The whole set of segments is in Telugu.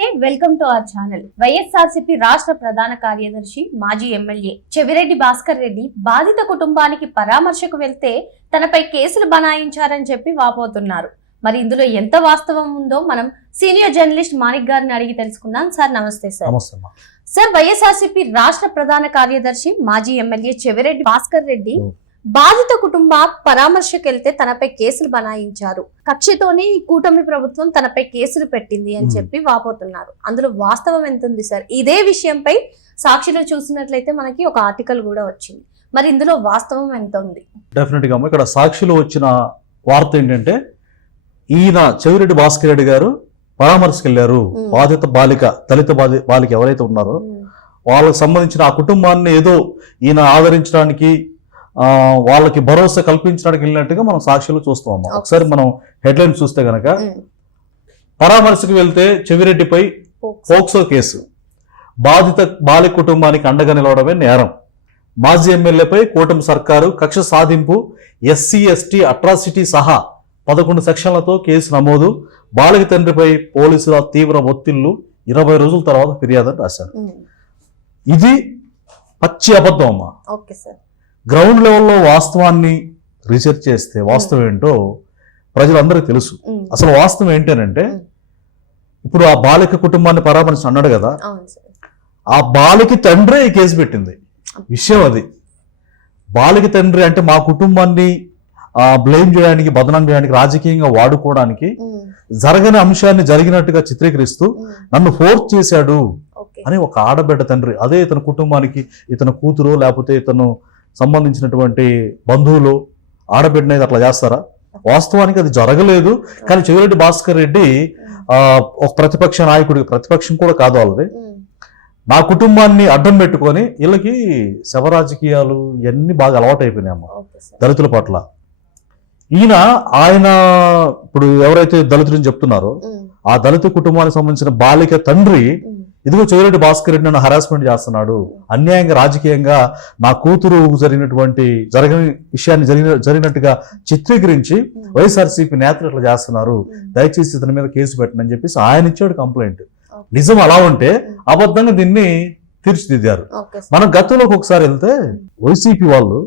నమస్తే welcome to our channel. YSRCP రాష్ట్ర ప్రధాన కార్యదర్శి మాజీ ఎమ్మెల్యే చెవిరెడ్డి భాస్కర్ రెడ్డి బాధిత కుటుంబానికి పరామర్శకు వెళ్తే తనపై కేసులు బనాయించారని చెప్పి వాపోతున్నారు. మరి ఇందులో ఎంత వాస్తవం ఉందో మనం సీనియర్ జర్నలిస్ట్ మాణిక్ గారిని అడిగి తెలుసుకుందాం. సార్ నమస్తే సార్. సార్ వైఎస్ఆర్సీపీ రాష్ట్ర ప్రధాన కార్యదర్శి మాజీ ఎమ్మెల్యే చెవిరెడ్డి భాస్కర్ రెడ్డి. బాధిత కుటుంబ పరామర్శకు వెళ్తే తనపై కేసులు బనాయించారు. కక్షతోనే ఈ కూటమి ప్రభుత్వం తనపై కేసులు పెట్టింది అని. చెప్పి వాపోతున్నారు. అందులో వాస్తవం ఎంత ఉంది సార్? ఇదే విషయంపై సాక్షిలో చూసినట్లయితే మనకి ఒక ఆర్టికల్ కూడా వచ్చింది. మరి ఇందులో వాస్తవం ఎంత ఉంది డెఫినెట్గా ఇక్కడ సాక్షిలో వచ్చిన వార్త ఏంటంటే ఈయన చెవిరెడ్డి భాస్కర్ రెడ్డి గారు పరామర్శకు వెళ్ళారు మ్. బాధిత బాలిక దళిత బాధి బాలిక ఎవరైతే ఉన్నారో వాళ్ళకి సంబంధించిన ఆ కుటుంబాన్ని ఏదో ఈయన ఆదరించడానికి వాళ్ళకి భరోసా కల్పించడానికి వెళ్ళినట్టుగా మనం సాక్షిలో చూస్తాం Okay. ఒకసారి మనం హెడ్లైన్ చూస్తే గనక. పరామర్శకు వెళ్తే చెవిరెడ్డిపై పోక్సో. కేసు బాధిత బాలిక కుటుంబానికి అండగా నిలవడమే నేరం మాజీ ఎమ్మెల్యేపై కూటమి సర్కారు కక్ష సాధింపు ఎస్సీ ఎస్టీ అట్రాసిటీ సహా పదకొండు సెక్షన్లతో కేసు నమోదు బాలిక తండ్రిపై పోలీసుల తీవ్ర ఒత్తిళ్ళు ఇరవై రోజుల తర్వాత ఫిర్యాదు అని రాశారు. ఇది పచ్చి అబద్ధం అమ్మా ఓకే సార్ గ్రౌండ్ లెవెల్లో వాస్తవాన్ని రీసెర్చ్ చేస్తే వాస్తవం ఏంటో ప్రజలందరికీ తెలుసు మ్. అసలు వాస్తవం ఏంటంటే మ్. ఇప్పుడు ఆ బాలిక కుటుంబాన్ని పరామర్శ అన్నాడు కదా ఆ బాలికి తండ్రే ఈ కేసు పెట్టింది విషయం అది బాలిక తండ్రి అంటే మా కుటుంబాన్ని బ్లేమ్ చేయడానికి బదనం చేయడానికి రాజకీయంగా వాడుకోవడానికి. జరగని అంశాన్ని జరిగినట్టుగా చిత్రీకరిస్తూ. నన్ను ఫోర్స్ చేశాడు అని ఒక ఆడబిడ్డ తండ్రి అదే ఇతని కుటుంబానికి ఇతని కూతురు లేకపోతే ఇతను సంబంధించినటువంటి బంధువులు ఆడబిడ్డని అట్లా చేస్తారా వాస్తవానికి అది జరగలేదు కానీ చెవిరెడ్డి భాస్కర్ రెడ్డి ఆ, ఒక ప్రతిపక్ష నాయకుడికి ప్రతిపక్షం కూడా కాదు వాళ్ళది. నా కుటుంబాన్ని అడ్డం పెట్టుకొని వీళ్ళకి శవ రాజకీయాలు ఇవన్నీ బాగా ఓకే సార్ దళితుల పట్ల ఈయన ఆయన ఇప్పుడు ఎవరైతే దళితులని చెప్తున్నారో. ఆ దళిత కుటుంబానికి సంబంధించిన బాలిక తండ్రి. ఇదిగో చెవిరెడ్డి భాస్కర్ రెడ్డి నన్ను హరాస్మెంట్ చేస్తున్నాడు అన్యాయంగా రాజకీయంగా నా కూతురు జరిగినటువంటి జరగని విషయాన్ని జరిగిన జరిగినట్టుగా చిత్రీకరించి. వైఎస్ఆర్సీపీ నేతలు ఇట్లా చేస్తున్నారు. దయచేసి ఇతని మీద కేసు పెట్టండి అని చెప్పేసి ఆయన ఇచ్చాడు కంప్లైంట్. నిజం అలా ఉంటే అబద్ధంగా దీన్ని తీర్చిదిద్దారు మనం గతంలోకి ఒకసారి వెళ్తే వైసీపీ వాళ్ళు.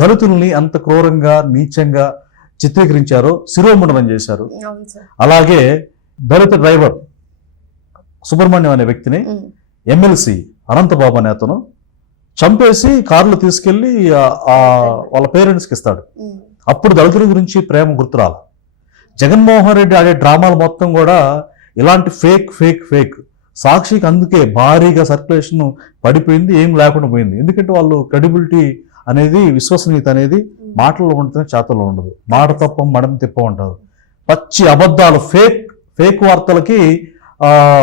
దళితుల్ని అంత క్రూరంగా నీచంగా చిత్రీకరించారో శిరోముండనం చేశారు అలాగే దళిత డ్రైవర్ సుబ్రహ్మణ్యం అనే వ్యక్తిని. ఎమ్మెల్సీ అనంతబాబు అనే అతను చంపేసి కారులో తీసుకెళ్ళి వాళ్ళ పేరెంట్స్కి ఇస్తాడు. అప్పుడు దళితుల గురించి ప్రేమ గుర్తురాల. జగన్మోహన్ రెడ్డి ఆడే డ్రామాలు మొత్తం కూడా ఇలాంటి ఫేక్ ఫేక్ ఫేక్. సాక్షికి అందుకే భారీగా సర్క్యులేషన్ పడిపోయింది ఏం లేకుండా పోయింది. ఎందుకంటే వాళ్ళు క్రెడిబిలిటీ అనేది విశ్వసనీయత అనేది మాటల్లో ఉంటుంది చేతల్లో ఉండదు. మాట తప్ప మడం తిప్ప ఉంటారు పచ్చి అబద్ధాలు ఫేక్ ఫేక్ వార్తలకి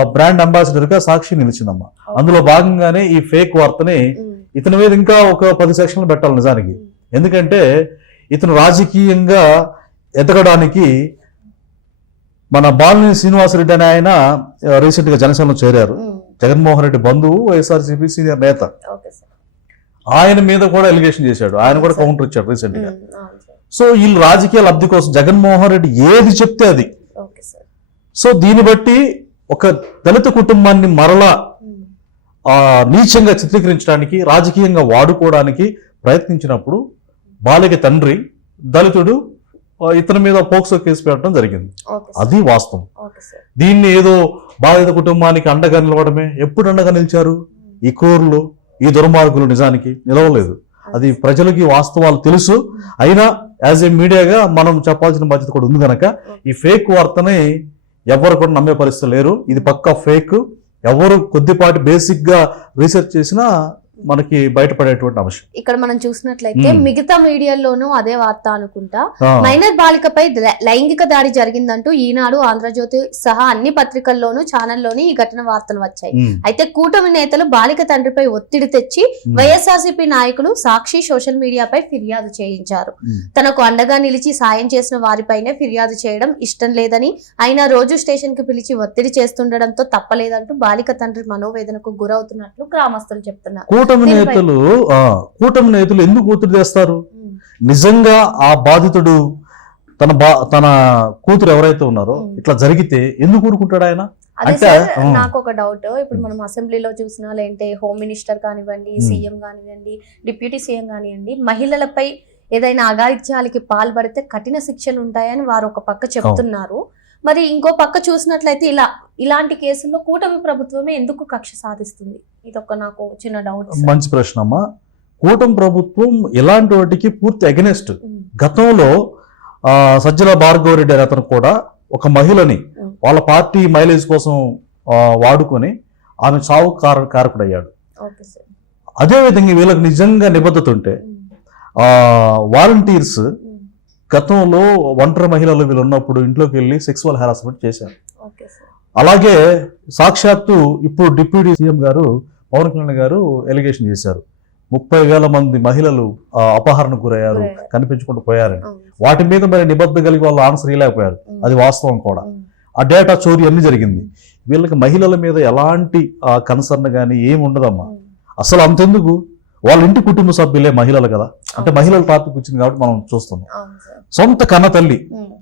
బ్రాండ్ అంబాసిడర్గా సాక్షి నిలిచిందమ్మా. అందులో భాగంగానే ఈ ఫేక్ వార్తని. ఇతని మీద ఇంకా ఒక పది సెక్షన్లు పెట్టాలి నిజానికి. ఎందుకంటే ఇతను రాజకీయంగా ఎదగడానికి మన బాలినేని శ్రీనివాసరెడ్డి అనే ఆయన రీసెంట్గా జనసేనలో చేరారు. జగన్మోహన్ రెడ్డి బంధువు వైఎస్ఆర్సీపీ సీనియర్ నేత. ఆయన మీద కూడా ఎలిగేషన్ చేశాడు. ఆయన కూడా. కౌంటర్ ఇచ్చాడు రీసెంట్గా. సో వీళ్ళు రాజకీయ లబ్ధి కోసం జగన్మోహన్ రెడ్డి ఏది చెప్తే అది. సో దీన్ని బట్టి ఒక దళిత కుటుంబాన్ని మరలా నీచంగా చిత్రీకరించడానికి రాజకీయంగా వాడుకోవడానికి ప్రయత్నించినప్పుడు బాలిక తండ్రి దళితుడు ఇతని మీద పోక్సో కేసు పెట్టడం జరిగింది. అది వాస్తవం. దీన్ని ఏదో బాధిత కుటుంబానికి అండగా నిలవడమే. ఎప్పుడు అండగా నిలిచారు? ఈ కోర్లు ఈ దుర్మార్గులు నిజానికి నిలవలేదు. అది ప్రజలకి వాస్తవాలు తెలుసు. అయినా యాజ్ ఏ మీడియాగా మనం చెప్పాల్సిన బాధ్యత కూడా ఉంది కనుక ఈ ఫేక్ వార్తని ఎవరు కూడా నమ్మే పరిస్థితి లేరు. ఇది పక్కా ఫేక్ ఎవరు కొద్దిపాటి బేసిక్గా రీసెర్చ్ చేసినా మనకి బయటపడేటువంటి అంశం. ఇక్కడ మనం చూసినట్లయితే. మిగతా మీడియాల్లోనూ అదే వార్త అనుకుంటా. మైనర్ బాలికపై లైంగిక దాడి జరిగిందంటూ ఈనాడు ఆంధ్రజ్యోతి సహా అన్ని పత్రికల్లోనూ ఛానల్లోని ఈ ఘటన వార్తలు వచ్చాయి. అయితే కూటమి నేతలు బాలిక తండ్రిపై ఒత్తిడి తెచ్చి వైఎస్ఆర్సీపీ నాయకులు సాక్షి సోషల్ మీడియాపై ఫిర్యాదు చేయించారు. తనకు అండగా నిలిచి సాయం చేసిన వారిపైనే ఫిర్యాదు చేయడం ఇష్టం లేదని అయినా రోజు స్టేషన్కి పిలిచి ఒత్తిడి చేస్తుండడంతో తప్పలేదంటూ బాలిక తండ్రి మనోవేదనకు గురవుతున్నట్లు గ్రామస్తులు చెప్తున్నారు. కూటమి నేతలు ఆ, కూటమి నేతలు ఎందుకు ఒత్తిడి చేస్తారు ఉమ్, నిజంగా ఆ బాధితుడు తన బా తన కూతురు ఎవరైతే ఉన్నారో ఉమ్. ఇట్లా జరిగితే ఎందుకు ఊరుకుంటాడు ఆయన? అంటే. నాకు ఒక డౌట్ ఇప్పుడు మనం అసెంబ్లీలో చూసినా లేదంటే హోమ్ మినిస్టర్ కానివ్వండి. సీఎం కానివ్వండి డిప్యూటీ సీఎం కానివ్వండి మహిళలపై ఏదైనా అఘాయిత్యాలకి పాల్పడితే కఠిన శిక్షలు ఉంటాయని వారు ఒక పక్క చెప్తున్నారు. మరి ఇంకో పక్క చూసినట్లయితే ఇలా ఇలాంటి కేసుల్లో కూటమి ప్రభుత్వమే ఎందుకు కక్ష సాధిస్తుంది? ఇది ఒక నాకు చిన్న డౌట్. మంచి ప్రశ్న అమ్మా. కూటమి ప్రభుత్వం ఇలాంటి వాటికి పూర్తి అగెనెస్ట్ గతంలో సజ్జల భార్గవ రెడ్డి అనే అతను కూడా ఒక మహిళని. వాళ్ళ పార్టీ మైలేజ్ కోసం వాడుకొని ఆమె చావు కార కారకుడయ్యాడు. అదేవిధంగా వీళ్ళకి నిజంగా నిబద్ధత ఉంటే వాలంటీర్స్ గతంలో ఒంటరి మహిళలు వీళ్ళు ఉన్నప్పుడు ఇంట్లోకి వెళ్ళి సెక్సువల్ హెరాస్మెంట్ చేశారు. అలాగే సాక్షాత్తు ఇప్పుడు డిప్యూటీ సీఎం గారు పవన్ కళ్యాణ్ గారు ఎలిగేషన్ చేశారు. ముప్పై వేల మంది మహిళలు అపహరణకు గురయ్యారు. కనిపించకుండా పోయారని. వాటి మీద మరి నిబద్ధత కలిగి వాళ్ళు ఆన్సర్ ఇవ్వలేకపోయారు. అది వాస్తవం కూడా. ఆ డేటా చోరీ అన్ని జరిగింది. వీళ్ళకి మహిళల మీద ఎలాంటి కన్సర్న్ కానీ ఏమి ఉండదమ్మా. అసలు అంతెందుకు? వాళ్ళ ఇంటి కుటుంబ సభ్యులే మహిళలు కదా. అంటే మహిళల టాపిక్ వచ్చింది కాబట్టి మనం చూస్తున్నాం. సొంత కన్న తల్లి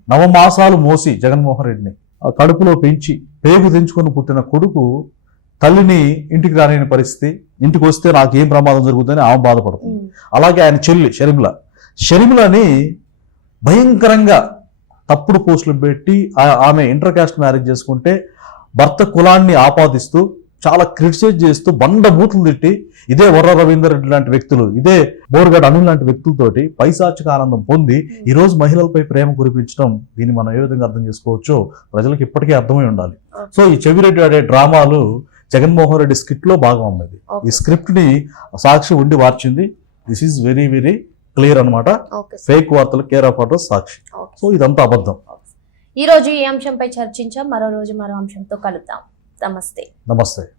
నవమాసాలు మోసి జగన్మోహన్ రెడ్డిని కడుపులో పెంచి పేగు తెంచుకొని పుట్టిన కొడుకు తల్లిని ఇంటికి రాని పరిస్థితి. ఇంటికి వస్తే నాకు ఏం ప్రమాదం జరుగుతుందని ఆమె బాధపడుతుంది. అలాగే ఆయన చెల్లి షర్మిల. షర్మిలని భయంకరంగా తప్పుడు పోస్టులు పెట్టి ఆ- ఆమె ఇంటర్ కాస్ట్ మ్యారేజ్ చేసుకుంటే భర్త కులాన్ని ఆపాదిస్తూ చాలా క్రిటిసైజ్ చేస్తూ బండ బూతులు తిట్టి ఇదే వర్ర రవీందర్ రెడ్డి లాంటి వ్యక్తులు ఇదే బోర్గడ్ అనిల్ లాంటి వ్యక్తులతోటి పైశాచిక ఆనందం పొంది ఈ రోజు మహిళలపై ప్రేమ కురిపించడం దీన్ని మనం ఏ విధంగా అర్థం చేసుకోవచ్చో ప్రజలకు ఇప్పటికే అర్థమై ఉండాలి. సో ఈ చెవిరెడ్డి ఆడే డ్రామాలు జగన్మోహన్ రెడ్డి స్క్రిప్ట్లో భాగం అమ్మది. ఈ స్క్రిప్ట్ని సాక్షి ఉండి మార్చింది this is very very clear sir fake వార్తలు care of address Sakshi. So ఇదంతా అబద్ధం. ఈ రోజు ఈ అంశంపై చర్చించాం. మరో రోజు మరో అంశంతో కలుద్దాం. నమస్తే. నమస్తే.